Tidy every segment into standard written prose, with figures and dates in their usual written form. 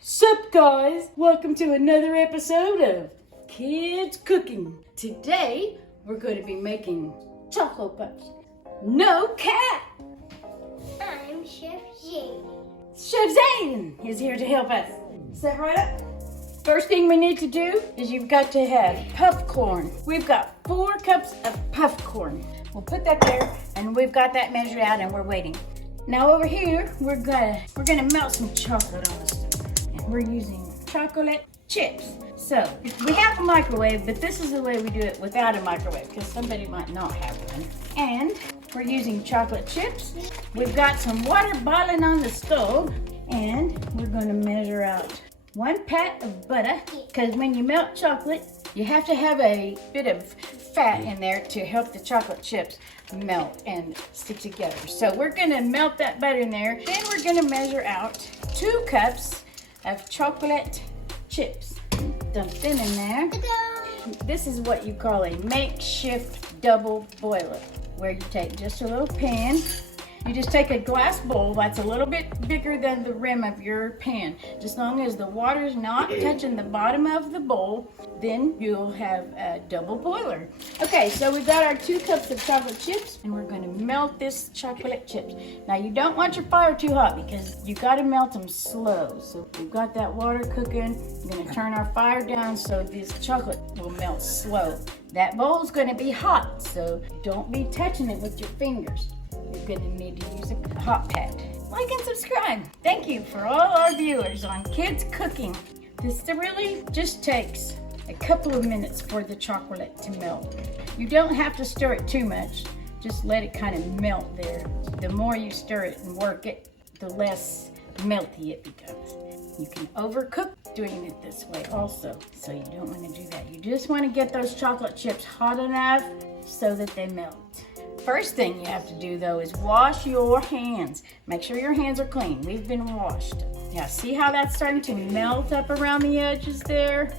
Sup guys, welcome to another episode of Kids Cooking. Today we're going to be making Choco Puffs. No cat! I'm Chef Zane. Chef Zane is here to help us. Sit right up. First thing we need to do is you've got to have puff corn. We've got 4 cups of puff corn. We'll put that there, and we've got that measured out, and we're waiting. Now over here, we're gonna melt some chocolate on the stove. And we're using chocolate chips. So we have a microwave, but this is the way we do it without a microwave, because somebody might not have one. And we're using chocolate chips. We've got some water boiling on the stove, and we're gonna measure out 1 pat of butter, because when you melt chocolate, you have to have a bit of fat in there to help the chocolate chips melt and stick together. So we're gonna melt that butter in there. Then we're gonna measure out 2 cups of chocolate chips. Dump them in there. This is what you call a makeshift double boiler, where you take just a little pan. You just take a glass bowl that's a little bit bigger than the rim of your pan. Just long as the water's not touching the bottom of the bowl, then you'll have a double boiler. Okay, so we've got our 2 cups of chocolate chips, and we're gonna melt this chocolate chips. Now you don't want your fire too hot, because you gotta melt them slow. So we've got that water cooking. We're gonna turn our fire down so this chocolate will melt slow. That bowl's gonna be hot, so don't be touching it with your fingers. You're gonna need to use a hot pad. Like and subscribe. Thank you for all our viewers on Kids Cooking. This really just takes a couple of minutes for the chocolate to melt. You don't have to stir it too much. Just let it kind of melt there. The more you stir it and work it, the less melty it becomes. You can overcook doing it this way also, so you don't want to do that. You just want to get those chocolate chips hot enough so that they melt. First thing you have to do though is wash your hands. Make sure your hands are clean. We've been washed. Yeah, see how that's starting to melt up around the edges there?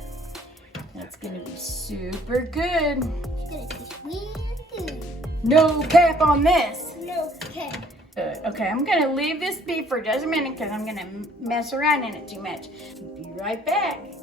That's gonna be super good. It's gonna taste real good. No cap on this. No cap. Okay, I'm gonna leave this be for just a minute because I'm gonna mess around in it too much. Be right back.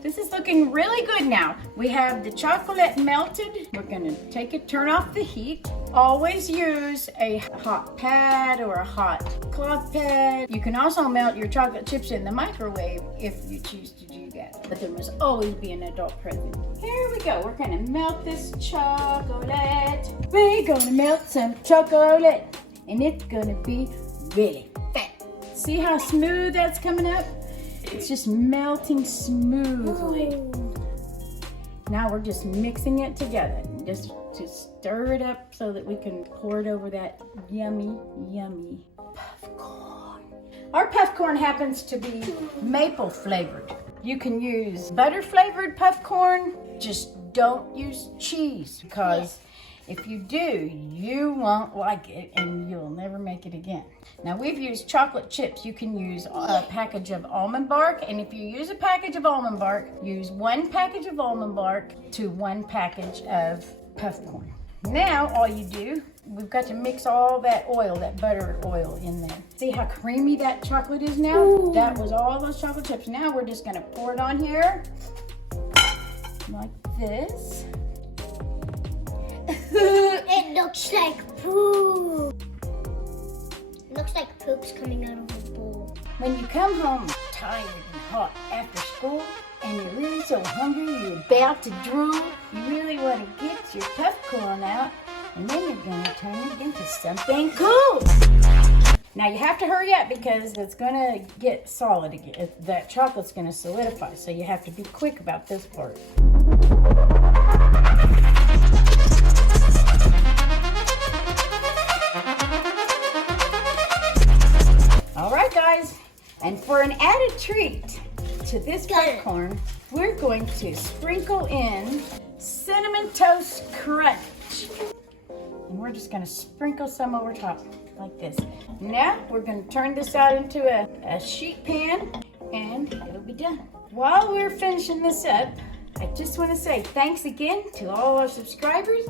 This is looking really good now. We have the chocolate melted. We're gonna take it, turn off the heat. Always use a hot pad or a hot cloth pad. You can also melt your chocolate chips in the microwave if you choose to do that. But there must always be an adult present. Here we go. We're gonna melt this chocolate. We're gonna melt some chocolate, and it's gonna be really fat. See how smooth that's coming up? It's just melting smoothly. Ooh. Now we're just mixing it together. Just to stir it up so that we can pour it over that yummy, yummy puff corn. Our puff corn happens to be maple flavored. You can use butter flavored puff corn. Just don't use cheese, because if you do, you won't like it and you'll never make it again. Now we've used chocolate chips. You can use a package of almond bark, and if you use a package of almond bark, use 1 package of almond bark to 1 package of puff corn. Now all you do, we've got to mix all that oil, that butter oil in there. See how creamy that chocolate is now? Ooh. That was all those chocolate chips. Now we're just gonna pour it on here like this. It looks like poop. It looks like poop's coming out of the bowl. When you come home tired and hot after school, and you're really so hungry, you're about to drool, you really want to get your puff corn out, and then you're going to turn it into something cool. Now you have to hurry up because it's going to get solid again. That chocolate's going to solidify, so you have to be quick about this part. Alright guys, and for an added treat to this popcorn, we're going to sprinkle in Cinnamon Toast Crunch. And we're just going to sprinkle some over top like this. Now we're going to turn this out into a sheet pan, and it'll be done. While we're finishing this up, I just want to say thanks again to all our subscribers.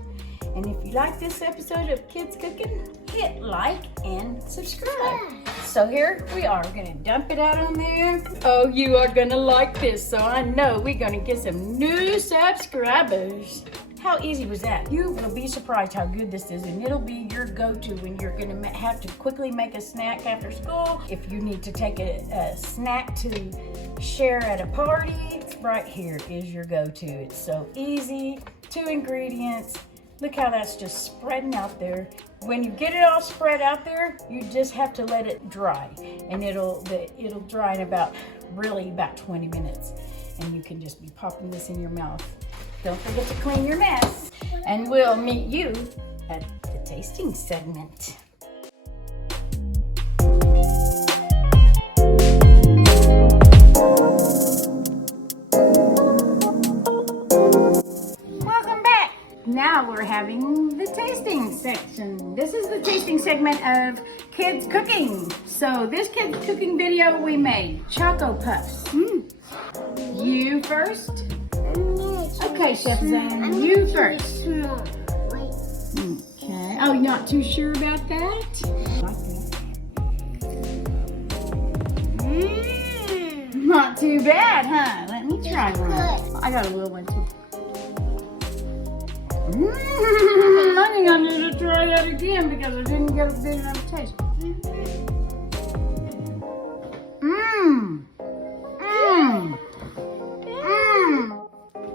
And if you you like this episode of Kids Cooking, hit like and subscribe. So here we are, we're gonna dump it out on there. Oh, you are gonna like this, so I know we're gonna get some new subscribers. How easy was that? You will be surprised how good this is, and it'll be your go-to when you're gonna have to quickly make a snack after school. If you need to take a snack to share at a party, right here is your go-to. It's so easy, 2 ingredients. Look how that's just spreading out there. When you get it all spread out there, you just have to let it dry, and it'll dry in about 20 minutes, and you can just be popping this in your mouth. Don't forget to clean your mess, and we'll meet you at the tasting segment. Welcome back. Now we're having the tasting section. This is the tasting segment of Kids Cooking. So this Kids Cooking video we made, Choco Puffs. You first? Okay, Chef Zane, you first. Okay. Oh, you're not too sure about that? Not too bad, huh? Let me try one. I got a little one too. I think I need to try that again because I didn't get a big enough taste.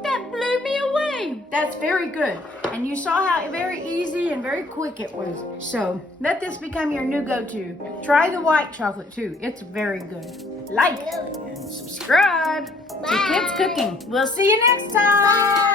That blew me away. That's very good. And you saw how very easy and very quick it was. So let this become your new go-to. Try the white chocolate too. It's very good. Like and subscribe to Kids Cooking. We'll see you next time. Bye.